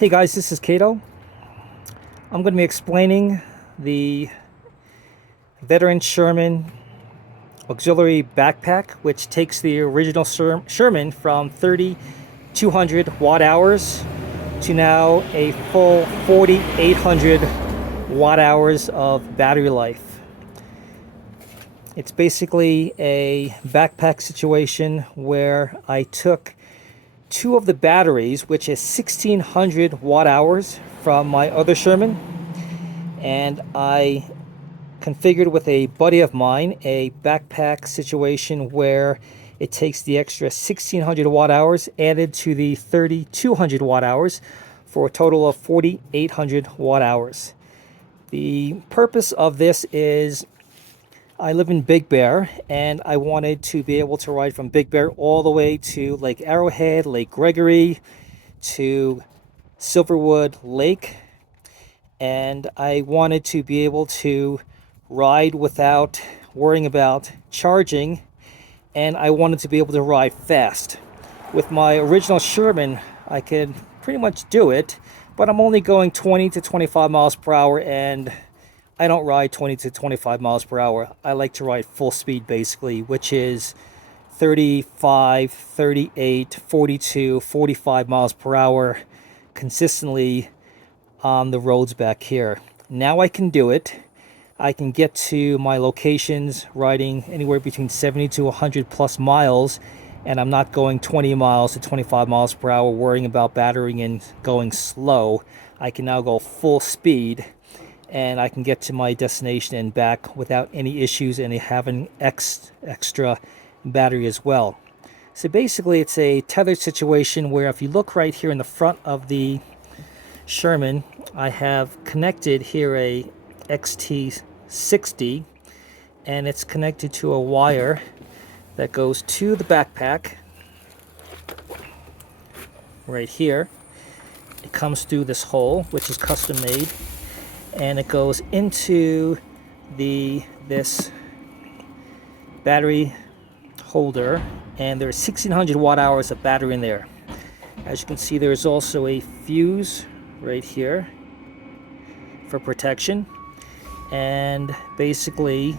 Hey guys, this is Cato. I'm going to be explaining the Veteran Sherman auxiliary backpack, which takes the original Sherman from 3,200 watt hours to now a full 4,800 watt hours of battery life. It's basically a backpack situation where I took two of the batteries, which is 1,600 watt hours from my other Sherman, and I configured with a buddy of mine a backpack situation where it takes the extra 1,600 watt hours added to the 3,200 watt hours for a total of 4,800 watt hours. The purpose of this is I live in Big Bear, and I wanted to be able to ride from Big Bear all the way to Lake Arrowhead, Lake Gregory, to Silverwood Lake, and I wanted to be able to ride without worrying about charging, and I wanted to be able to ride fast. With my original Sherman, I could pretty much do it, but I'm only going 20 to 25 miles per hour, and I don't ride 20 to 25 miles per hour. I like to ride full speed basically, which is 35, 38, 42, 45 miles per hour consistently on the roads back here. Now I can do it. I can get to my locations riding anywhere between 70 to 100 plus miles, and I'm not going 20 miles to 25 miles per hour worrying about battering and going slow. I can now go full speed, and I can get to my destination and back without any issues, and having extra battery as well. So basically it's a tethered situation where if you look right here in the front of the Sherman, I have connected here a XT60, and it's connected to a wire that goes to the backpack right here. It comes through this hole, which is custom made, and it goes into this battery holder, and there's 1,600 watt hours of battery in there. As you can see, there's also a fuse right here for protection, and basically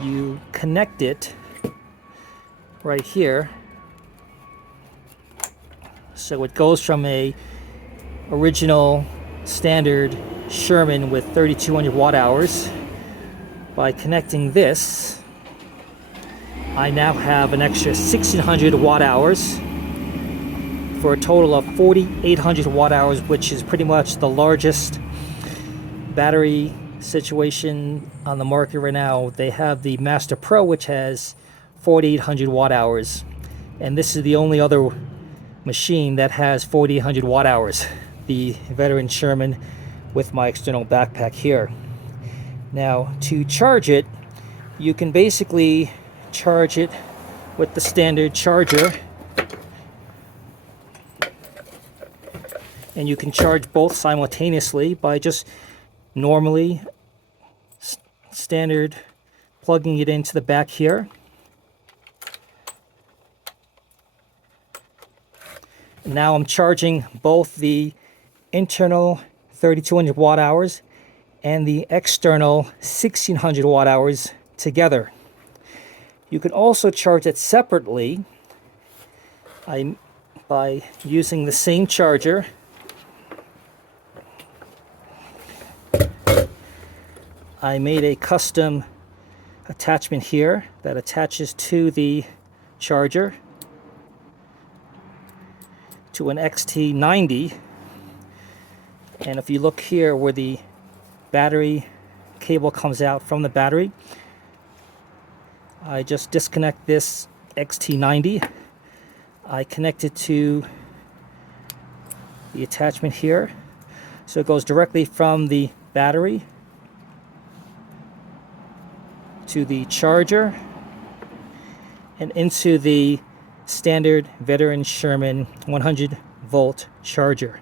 you connect it right here, so it goes from a original standard Sherman with 3,200 watt hours. By connecting this, I now have an extra 1,600 watt hours for a total of 4,800 watt hours, which is pretty much the largest battery situation on the market right now. They have the Master Pro, which has 4,800 watt hours, and this is the only other machine that has 4,800 watt hours, the Veteran Sherman with my external backpack here. Now, to charge it, you can basically charge it with the standard charger, and you can charge both simultaneously by just normally standard plugging it into the back here. Now I'm charging both the internal 3,200 watt hours and the external 1,600 watt hours together. You can also charge it separately by using the same charger. I made a custom attachment here that attaches to the charger to an XT90. And if you look here where the battery cable comes out from the battery, I just disconnect this XT90. I connect it to the attachment here, so it goes directly from the battery to the charger and into the standard Veteran Sherman 100 volt charger.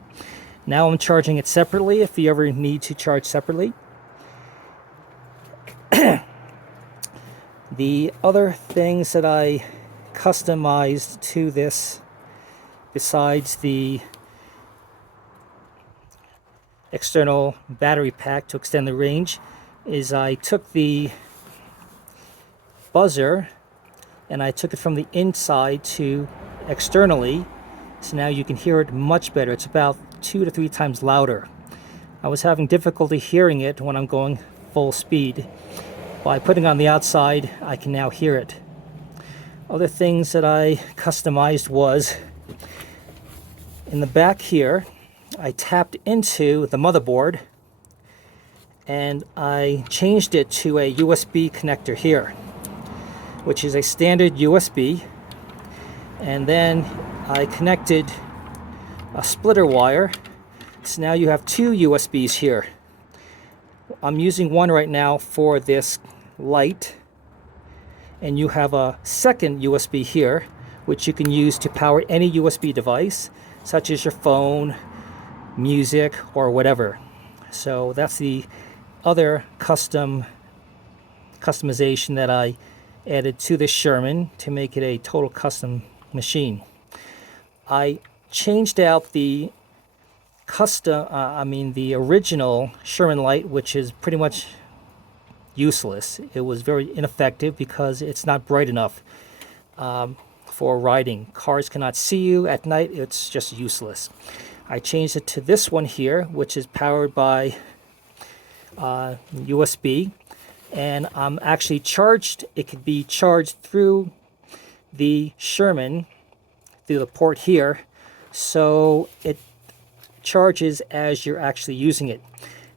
Now I'm charging it separately if you ever need to charge separately. The other things that I customized to this, besides the external battery pack to extend the range is I took the buzzer and I took it from the inside to externally, so now you can hear it much better. It's about 2 to 3 times louder. I was having difficulty hearing it when I'm going full speed. By putting on the outside, I can now hear it. Other things that I customized was in the back here, I tapped into the motherboard and I changed it to a USB connector here, which is a standard USB, and then I connected a splitter wire, so now you have 2 USBs here. I'm using one right now for this light, and you have a second USB here which you can use to power any USB device such as your phone, music, or whatever. So that's the other customization that I added to this Sherman to make it a total custom machine. I changed out the the original Sherman light, which is pretty much useless. It was very ineffective because it's not bright enough for riding. Cars cannot see you at night. It's just useless. I changed it to this one here, which is powered by USB, and I'm actually charged. It could be charged through the Sherman, through the port here, so it charges as you're actually using it.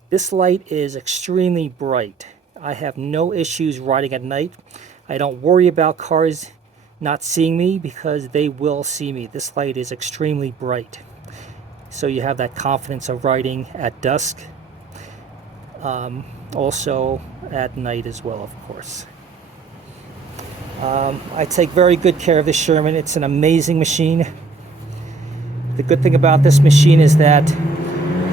This light is extremely bright. I have no issues riding at night. I don't worry about cars not seeing me because they will see me. This light is extremely bright, so you have that confidence of riding at dusk, also at night as well, of course. I take very good care of this Sherman. It's an amazing machine. The good thing about this machine is that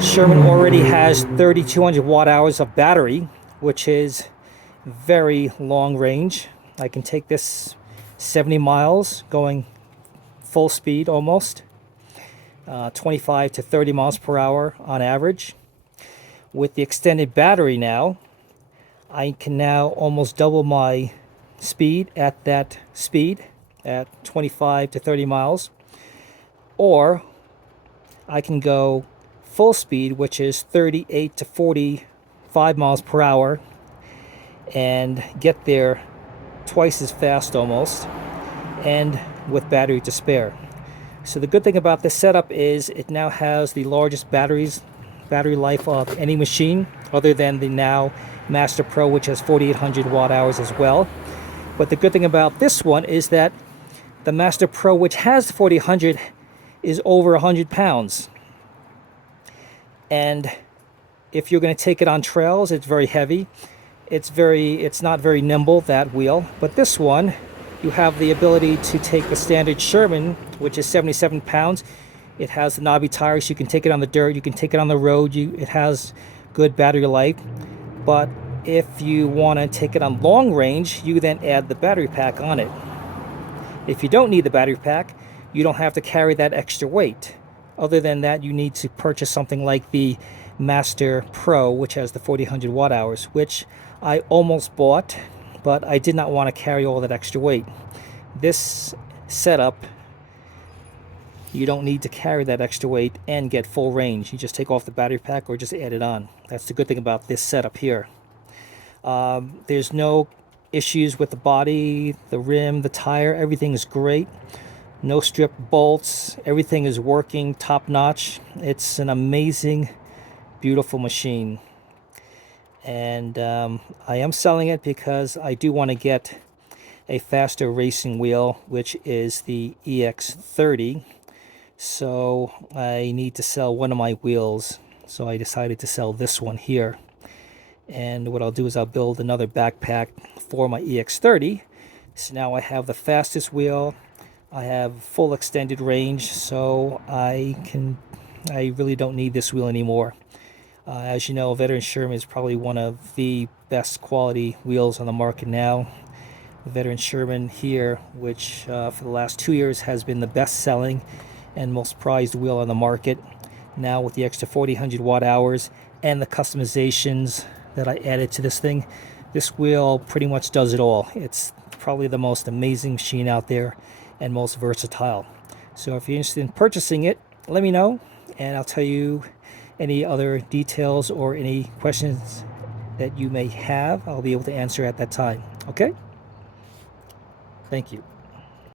Sherman already has 3,200 watt hours of battery, which is very long range. I can take this 70 miles going full speed almost, 25 to 30 miles per hour on average. With the extended battery now, I can now almost double my speed at that speed at 25 to 30 miles, or I can go full speed, which is 38 to 45 miles per hour, and get there twice as fast almost, and with battery to spare. So the good thing about this setup is it now has the largest battery life of any machine other than the now Master Pro, which has 4,800 watt hours as well. But the good thing about this one is that the Master Pro, which has 4,800, is over 100 pounds. And if you're going to take it on trails, it's very heavy. It's not very nimble, that wheel. But this one, you have the ability to take the standard Sherman, which is 77 pounds. It has the knobby tires. You can take it on the dirt. You can take it on the road. It has good battery life. But if you want to take it on long range, you then add the battery pack on it. If you don't need the battery pack, you don't have to carry that extra weight. Other than that, you need to purchase something like the Master Pro, which has the 4,800 watt hours, which I almost bought, but I did not want to carry all that extra weight. This setup, you don't need to carry that extra weight and get full range. You just take off the battery pack or just add it on. That's the good thing about this setup here. There's no issues with the body, the rim, the tire. Everything is great. No strip bolts. Everything is working top notch. It's an amazing, beautiful machine. And I am selling it because I do want to get a faster racing wheel, which is the EX30. So I need to sell one of my wheels. So I decided to sell this one here. And what I'll do is I'll build another backpack for my EX30. So now I have the fastest wheel. I have full extended range, so I really don't need this wheel anymore. As you know, Veteran Sherman is probably one of the best quality wheels on the market now. The Veteran Sherman here, which for the last 2 years has been the best selling and most prized wheel on the market. Now with the extra 4,000 watt hours and the customizations that I added to this thing, this wheel pretty much does it all. It's probably the most amazing machine out there and most versatile. So if you're interested in purchasing it, let me know and I'll tell you any other details or any questions that you may have. I'll be able to answer at that time. Okay? Thank you.